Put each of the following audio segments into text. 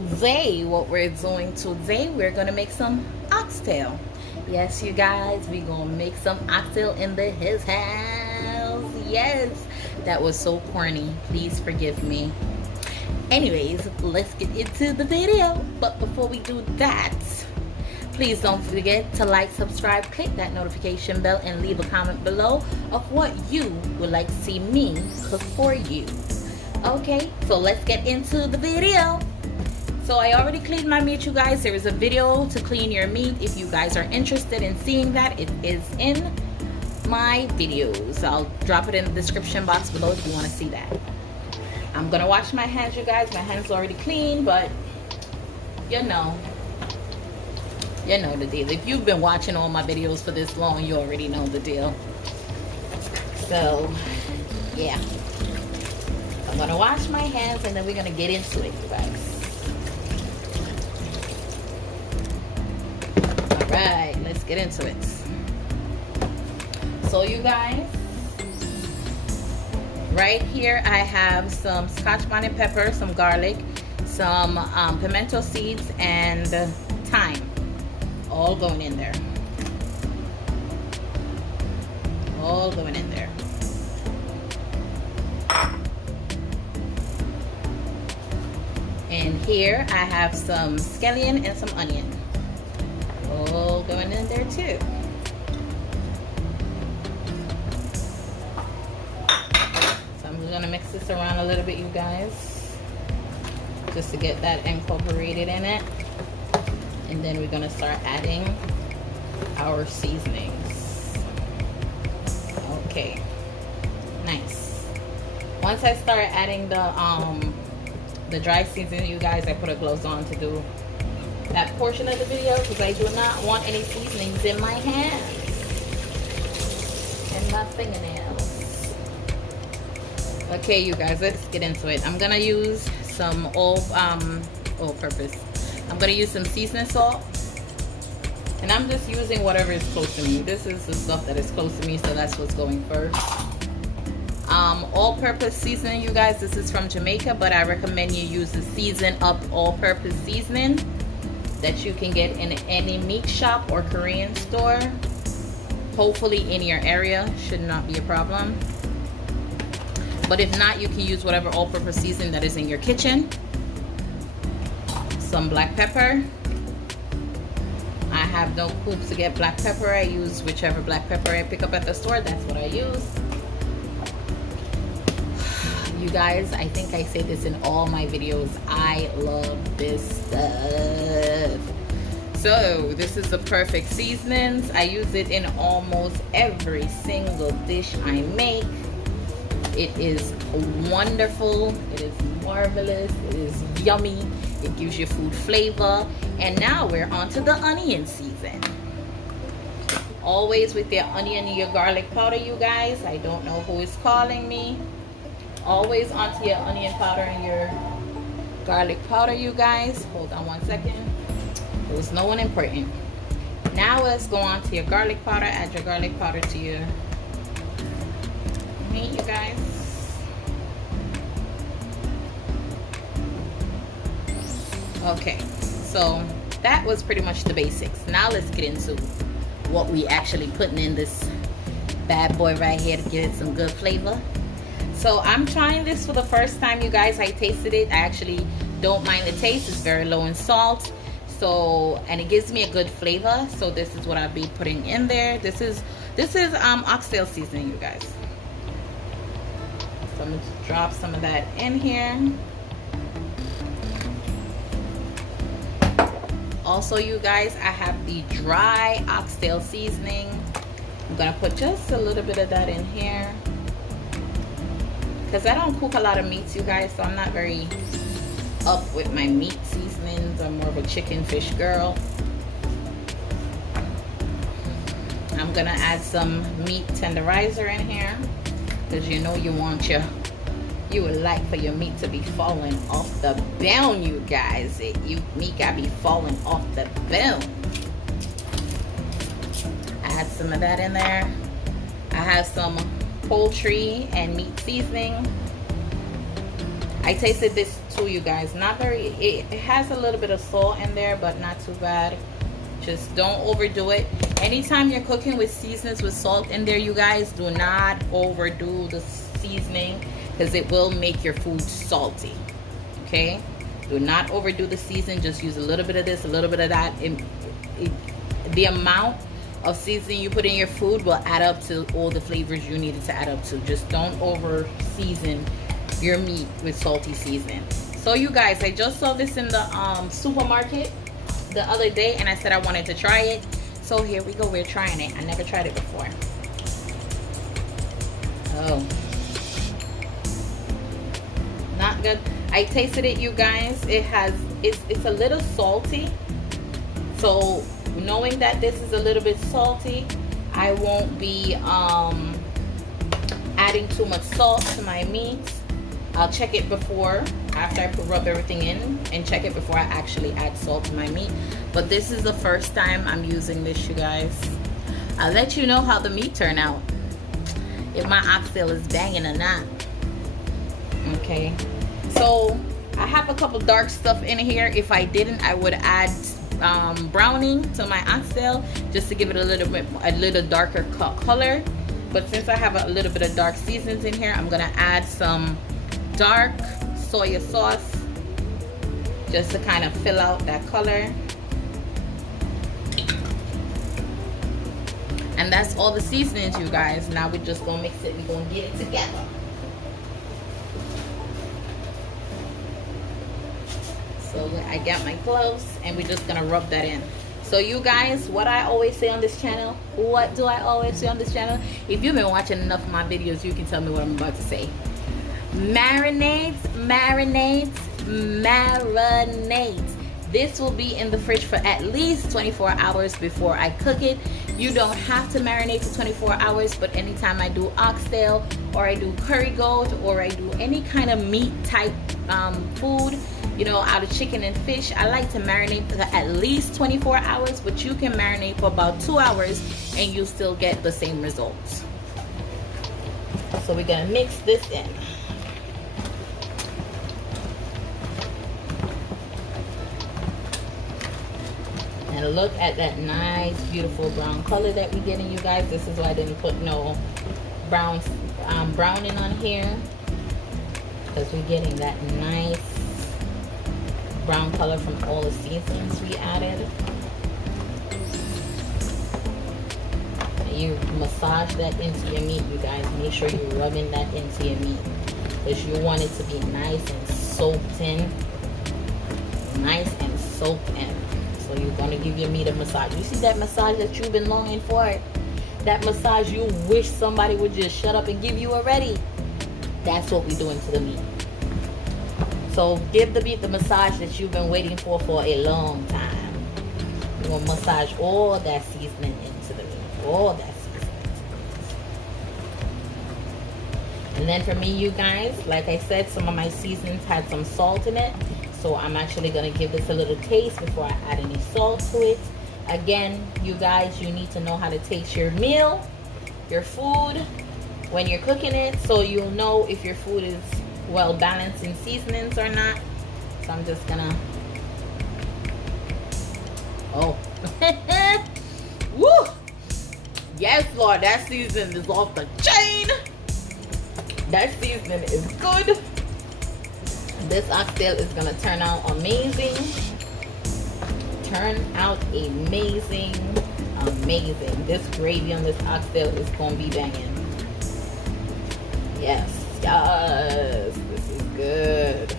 today, what we're doing today, we're gonna make some oxtail. Yes, you guys, we're gonna make some oxtail in his house. Yes, that was so corny. Please forgive me. Anyways, let's get into the video. But before we do that, please don't forget to like, subscribe, click that notification bell, and leave a comment below of what you would like to see me cook for you. Okay, so let's get into the video. So I already cleaned my meat, you guys. There is a video to clean your meat. If you guys are interested in seeing that, it is in my videos. I'll drop it in the description box below if you want to see that. I'm gonna wash my hands, you guys. My hands already clean, but you know the deal. If you've been watching all my videos for this long, you already know the deal. So yeah, I'm gonna wash my hands and then we're gonna get into it, you guys. All right, let's get into it. So you guys, right here I have some Scotch bonnet pepper, some garlic, some pimento seeds, and thyme, all going in there. All going in there. And here I have some scallion and some onion, all going in there too. So I'm gonna mix this around a little bit, you guys, just to get that incorporated in it. And then we're gonna start adding our seasonings. Okay, nice. Once I start adding the dry seasoning, you guys, I put a gloves on to do that portion of the video because I do not want any seasonings in my hands and my fingernails. Okay, you guys, let's get into it. I'm gonna use some all-purpose. I'm gonna use some seasoning salt, and I'm just using whatever is close to me. This is the stuff that is close to me, so that's what's going first. All-purpose seasoning, you guys, this is from Jamaica, but I recommend you use the seasoned up all-purpose seasoning that you can get in any meat shop or Korean store. Hopefully in your area, should not be a problem. But if not, you can use whatever all-purpose seasoning that is in your kitchen. Some black pepper. I have no clues to get black pepper. I use whichever black pepper I pick up at the store. That's what I use. You guys, I think I say this in all my videos. I love this stuff. So this is the perfect seasonings. I use it in almost every single dish I make. It is wonderful. It is marvelous. It is yummy. It gives you food flavor. And now we're on to the onion season. Always with your onion and your garlic powder, you guys. I don't know who is calling me. Always onto your onion powder and your garlic powder, you guys. Hold on one second. There was no one important. Now let's go on to your garlic powder. Add your garlic powder to your meat, you guys. Okay, so that was pretty much the basics. Now let's get into what we actually putting in this bad boy right here to give it some good flavor. So I'm trying this for the first time, you guys. I tasted it. I actually don't mind the taste. It's very low in salt. So, and it gives me a good flavor. So this is what I'll be putting in there. This is oxtail seasoning, you guys. So I'm gonna drop some of that in here. Also, you guys, I have the dry oxtail seasoning. I'm gonna put just a little bit of that in here, because I don't cook a lot of meats, you guys, so I'm not very up with my meat seasonings. I'm more of a chicken fish girl. I'm gonna add some meat tenderizer in here, because you know you would like for your meat to be falling off the bone, you guys. Meat gotta be falling off the bone. Add some of that in there. I have some poultry and meat seasoning. I tasted this too, you guys. Not very, it has a little bit of salt in there, but not too bad. Just don't overdo it. Anytime you're cooking with seasonings with salt in there, you guys, do not overdo the seasoning, because it will make your food salty. Okay, do not overdo the seasoning. Just use a little bit of this, a little bit of that. The amount of seasoning you put in your food will add up to all the flavors you need it to add up to. Just don't over season your meat with salty seasoning. So you guys, I just saw this in the supermarket the other day, and I said I wanted to try it. So here we go, we're trying it. I never tried it before. Oh, not good. I tasted it, you guys. It's a little salty. So knowing that this is a little bit salty, I won't be adding too much salt to my meat. I'll check it before, after I rub everything in, and check it before I actually add salt to my meat. But this is the first time I'm using this, you guys. I'll let you know how the meat turned out, if my oxtail is banging or not. Okay, so I have a couple dark stuff in here. If I didn't, I would add browning to my oxtail, just to give it a little darker color. But since I have a little bit of dark seasonings in here, I'm gonna add some dark soy sauce just to kind of fill out that color. And that's all the seasonings, you guys. Now we're just gonna mix it. We're gonna get it together. So I got my gloves, and we're just gonna rub that in. So you guys, what I always say on this channel, what do I always say on this channel? If you've been watching enough of my videos, you can tell me what I'm about to say. Marinades, marinades, marinades. This will be in the fridge for at least 24 hours before I cook it. You don't have to marinate for 24 hours, but anytime I do oxtail, or I do curry goat, or I do any kind of meat type food, you know, out of chicken and fish, I like to marinate for at least 24 hours, but you can marinate for about 2 hours and you still get the same results. So we're gonna mix this in. And look at that nice, beautiful brown color that we're getting, you guys. This is why I didn't put no browning on here, because we're getting that nice brown color from all the seasonings we added. You massage that into your meat, you guys. Make sure you're rubbing that into your meat, because you want it to be nice and soaked in. Nice and soaked in. So you're going to give your meat a massage. You see that massage that you've been longing for? That massage you wish somebody would just shut up and give you already? That's what we're doing to the meat. So give the meat the massage that you've been waiting for a long time. You're going to massage all that seasoning into the meat. All that seasoning into the meat. And then for me, you guys, like I said, some of my seasonings had some salt in it. So I'm actually going to give this a little taste before I add any salt to it. Again, you guys, you need to know how to taste your meal, your food, when you're cooking it, so you'll know if your food is well balanced in seasonings or not. So I'm just gonna, oh, woo, yes, Lord, that seasoning is off the chain. That seasoning is good. This oxtail is gonna turn out amazing. Turn out amazing, amazing. This gravy on this oxtail is gonna be banging. Yes, yes, this is good.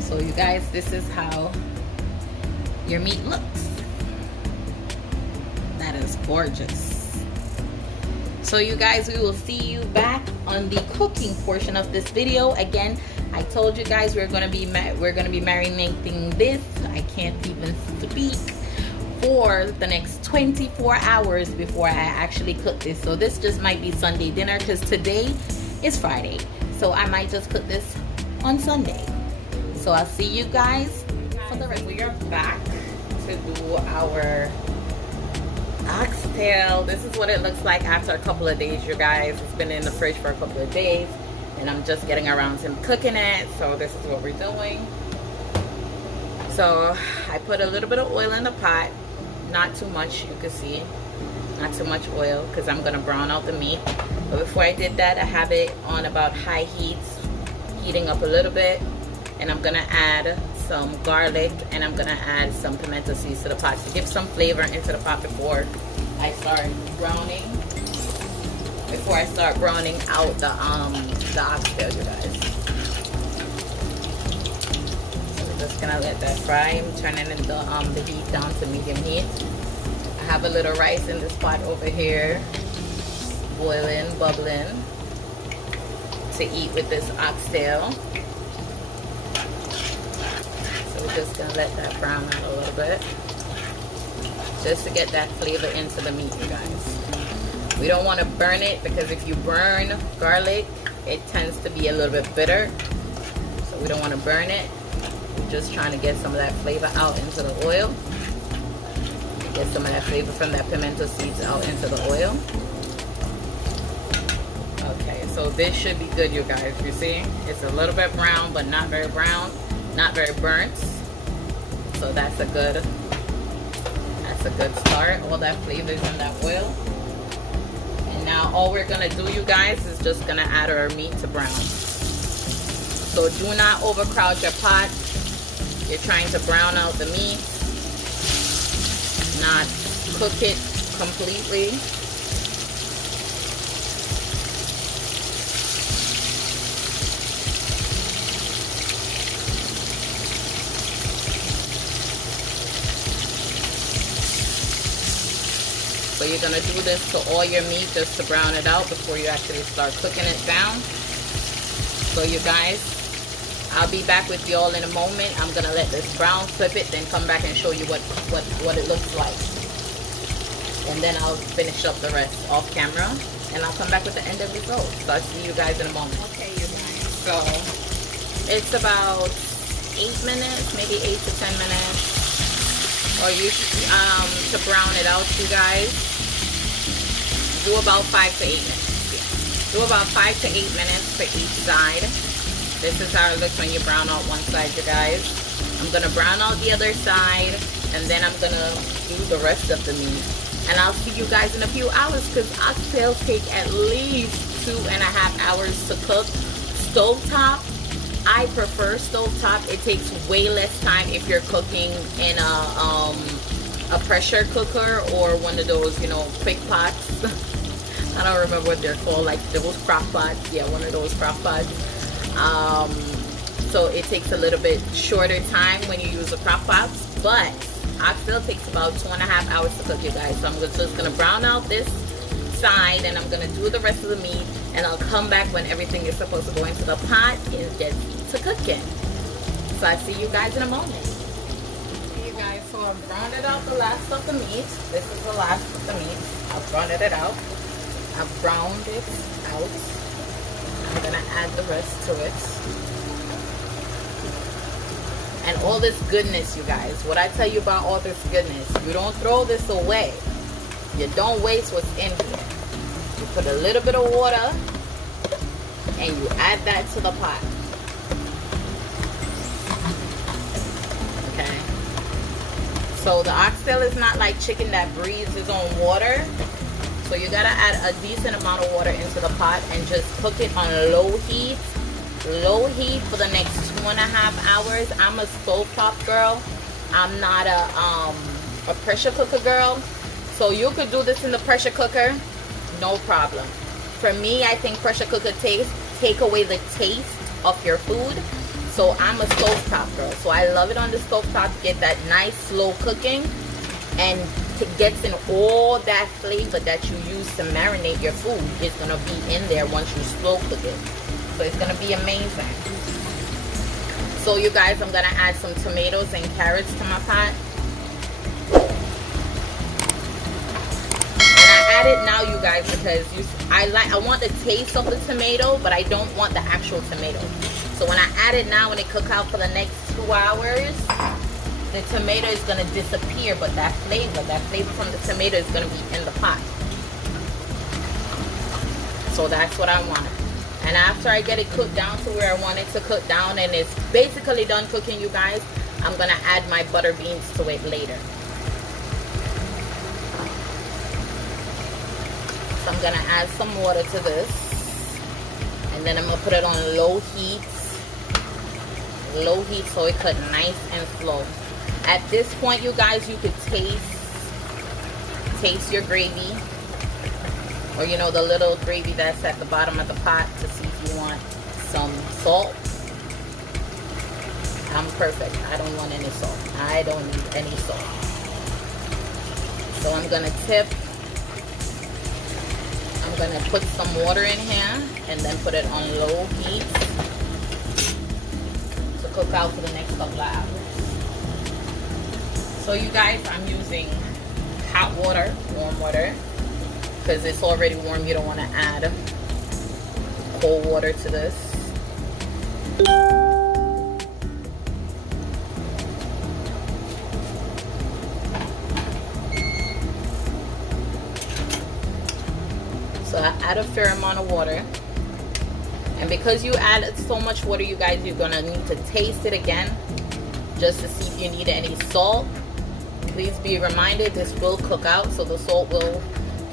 So you guys, this is how your meat looks. That is gorgeous. So you guys, we will see you back on the cooking portion of this video. Again, I told you guys we're gonna be marinating this. I can't even speak, for the next 24 hours before I actually cook this. So this just might be Sunday dinner, because today is Friday. So I might just cook this on Sunday. So I'll see you guys for the rest. We are back to do our Oxtail. This is what it looks like after a couple of days, you guys. It's been in the fridge for a couple of days, and I'm just getting around to cooking it. So this is what we're doing. So I put a little bit of oil in the pot, not too much, you can see, not too much oil, because I'm gonna brown out the meat. But before I did that, I have it on about high heat, heating up a little bit, and I'm gonna add some garlic, and I'm gonna add some pimento seeds to the pot to give some flavor into the pot before I start browning. Before I start browning out the oxtail, you guys. So we're just gonna let that fry. I'm turning the heat down to medium heat. I have a little rice in this pot over here, boiling, bubbling, to eat with this oxtail. We're just gonna let that brown out a little bit, just to get that flavor into the meat, you guys. We don't want to burn it, because if you burn garlic, it tends to be a little bit bitter. So we don't want to burn it. We're just trying to get some of that flavor out into the oil. Get some of that flavor from that pimento seeds out into the oil. Okay, so this should be good, you guys. You see, it's a little bit brown, but not very brown, not very burnt. So that's a good start. All that flavor is in that oil. And now all we're gonna do, you guys, is just gonna add our meat to brown. So do not overcrowd your pot. You're trying to brown out the meat, not cook it completely. So you're gonna do this to all your meat just to brown it out before you actually start cooking it down. So you guys, I'll be back with you all in a moment. I'm gonna let this brown, flip it, then come back and show you what it looks like. And then I'll finish up the rest off camera, and I'll come back with the end of result. So I'll see you guys in a moment. Okay, you guys. So it's about 8 minutes, maybe 8 to 10 minutes. Or you to brown it out, you guys. Do about 5 to 8 minutes. Yeah. Do about 5 to 8 minutes for each side. This is how it looks when you brown out one side, you guys. I'm gonna brown out the other side, and then I'm gonna do the rest of the meat. And I'll see you guys in a few hours, because oxtails take at least 2.5 hours to cook. Stovetop, I prefer stovetop. It takes way less time if you're cooking in a pressure cooker or one of those, you know, quick pots. I don't remember what they're called, like those crock pots. Yeah, one of those crock pots. So it takes a little bit shorter time when you use the crock pots, but oxtail takes about 2.5 hours to cook, you guys. So I'm just gonna brown out this side, and I'm gonna do the rest of the meat, and I'll come back when everything is supposed to go into the pot and get to cooking. So I see you guys in a moment. Okay, you guys, so I've browned it out the last of the meat. This is the last of the meat. I've browned it out. I've browned it out. I'm gonna add the rest to it. And all this goodness, you guys, what I tell you about all this goodness, you don't throw this away. You don't waste what's in here. You put a little bit of water and you add that to the pot. Okay. So the oxtail is not like chicken that breathes its own water. So you gotta add a decent amount of water into the pot and just cook it on low heat. Low heat for the next 2.5 hours. I'm a stovetop girl. I'm not a pressure cooker girl. So you could do this in the pressure cooker, no problem. For me, I think pressure cooker take away the taste of your food. So I'm a stovetop girl. So I love it on the stovetop to get that nice slow cooking, and it gets in all that flavor that you use to marinate your food. It's gonna be in there once you slow cook it. So it's gonna be amazing. So you guys, I'm gonna add some tomatoes and carrots to my pot. And I add it now, you guys, because I want the taste of the tomato, but I don't want the actual tomato. So when I add it now and it cook out for the next 2 hours, the tomato is going to disappear, but that flavor from the tomato is going to be in the pot. So that's what I want. And after I get it cooked down to where I want it to cook down and it's basically done cooking, you guys, I'm going to add my butter beans to it later. So I'm going to add some water to this. And then I'm going to put it on low heat. Low heat so it cut nice and slow. At this point, you guys, you could taste your gravy, or you know, the little gravy that's at the bottom of the pot, to see if you want some salt. I'm perfect. I don't want any salt. I don't need any salt. So I'm gonna put some water in here and then put it on low heat to cook out for the next couple of hours. So you guys, I'm using hot water, warm water, because it's already warm. You don't want to add cold water to this. So I add a fair amount of water. And because you added so much water, you guys, you're going to need to taste it again just to see if you need any salt. Please be reminded, this will cook out, so the salt will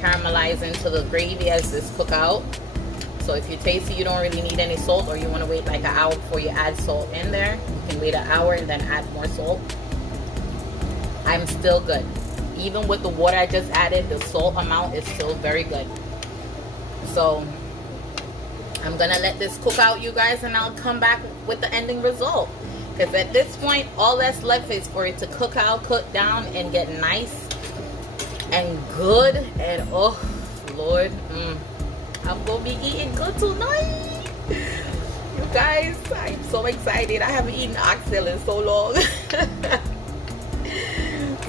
caramelize into the gravy as this cook out. So if you taste it, you don't really need any salt, or you want to wait like an hour before you add salt in there, you can wait an hour and then add more salt. I'm still good. Even with the water I just added, the salt amount is still very good. So I'm gonna let this cook out, you guys, and I'll come back with the ending result. Because at this point, all that's left is for it to cook out, cook down, and get nice and good. And oh, Lord, I'm going to be eating good tonight. You guys, I'm so excited. I haven't eaten oxtail in so long.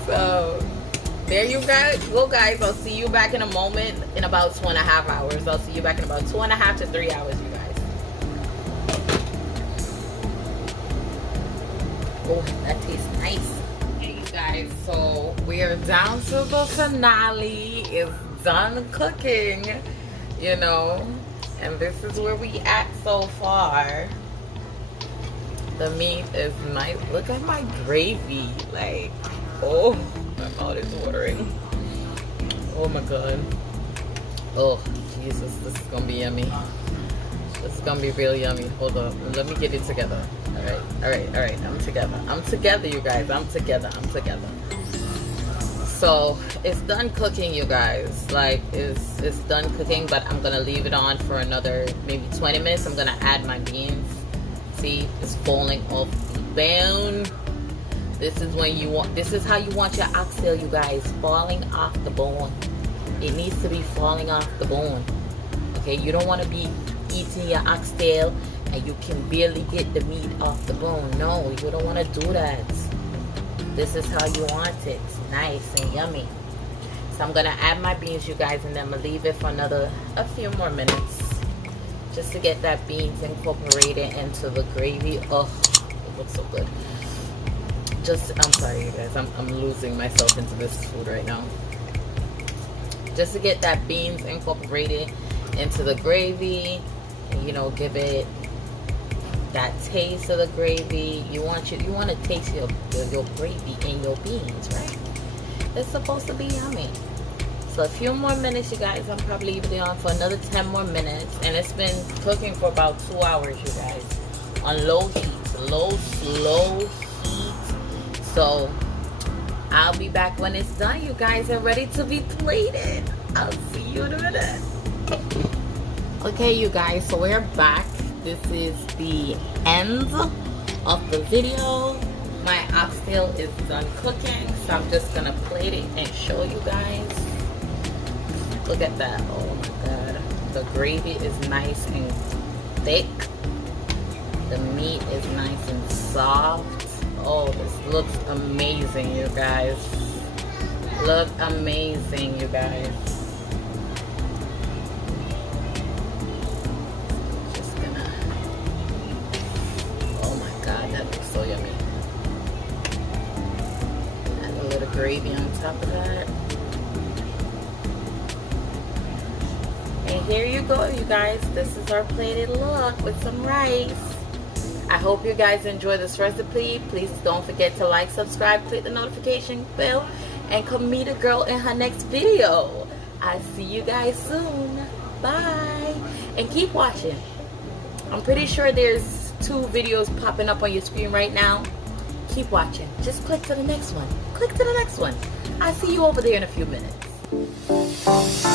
So, there you guys go, guys. I'll see you back in a moment, in about 2.5 hours. I'll see you back in about 2.5 to 3 hours, you guys. Oh, that tastes nice. Hey you guys, so we are down to the finale. It's done cooking, you know, and this is where we at so far. The meat is nice. Look at my gravy. Like, oh, my mouth is watering. Oh my god. Oh Jesus, this is gonna be yummy. This is gonna be real yummy. Hold up, let me get it together. All right. I'm together, you guys. I'm together. So it's done cooking, you guys. Like, it's done cooking, but I'm gonna leave it on for another maybe 20 minutes. I'm gonna add my beans. See, it's falling off the bone. This is how you want your oxtail, you guys. Falling off the bone. It needs to be falling off the bone. Okay, you don't want to be eating your oxtail and you can barely get the meat off the bone. No, you don't want to do that. This is how you want it. Nice and yummy. So I'm going to add my beans, you guys, and then I'm going to leave it for a few more minutes. Just to get that beans incorporated into the gravy. Oh, it looks so good. I'm sorry, you guys. I'm losing myself into this food right now. Just to get that beans incorporated into the gravy. And, you know, give it that taste of the gravy. You want to taste your gravy in your beans, right? It's supposed to be yummy. So a few more minutes, you guys. I'm probably leaving it on for another 10 more minutes, and it's been cooking for about 2 hours, you guys, on low heat, slow heat. So I'll be back when it's done, you guys, and ready to be plated. I'll see you in a minute. Okay, you guys, so we're back. This is the end of the video. My oxtail is done cooking, so I'm just gonna plate it and show you guys. Look at that. Oh my god. The gravy is nice and thick. The meat is nice and soft. Oh, this looks amazing, you guys. Look amazing, you guys. gravy on top of that. And here you go, you guys. This is our plated look with some rice. I hope you guys enjoy this recipe. Please don't forget to like, subscribe, click the notification bell, and come meet a girl in her next video. I'll see you guys soon. Bye. And keep watching. I'm pretty sure there's 2 videos popping up on your screen right now. Keep watching. Just click to the next one. Click to the next one. I'll see you over there in a few minutes.